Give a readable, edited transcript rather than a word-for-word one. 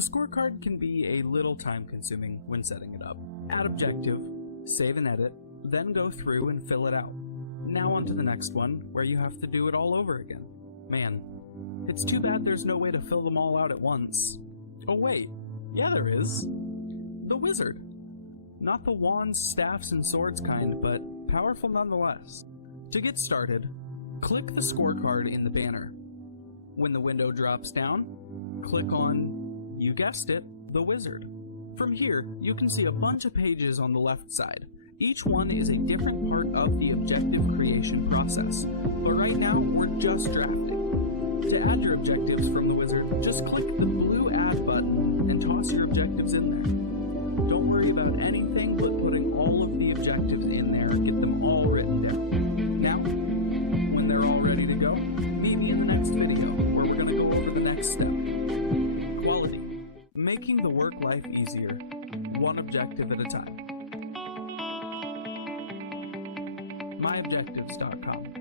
The scorecard can be a little time-consuming when setting it up. Add objective, save and edit, then go through and fill it out. Now on to the next one, where you have to do it all over again. Man, it's too bad there's no way to fill them all out at once. Oh wait, yeah there is. The wizard. Not the wands, staffs, and swords kind, but powerful nonetheless. To get started, click the scorecard in the banner. When the window drops down, click on, you guessed it, the wizard. From here, you can see a bunch of pages on the left side. Each one is a different part of the objective creation process, but right now we're just drafting. To add your objectives from the wizard, just click the blue add button and toss your objectives in there. Don't worry about anything but putting all of the objectives in there and get them all written down. Now, when they're all ready to go, meet me in the next video where we're going to go over the next step. Quality. Making the work life easier, one objective at a time. MyObjectives.com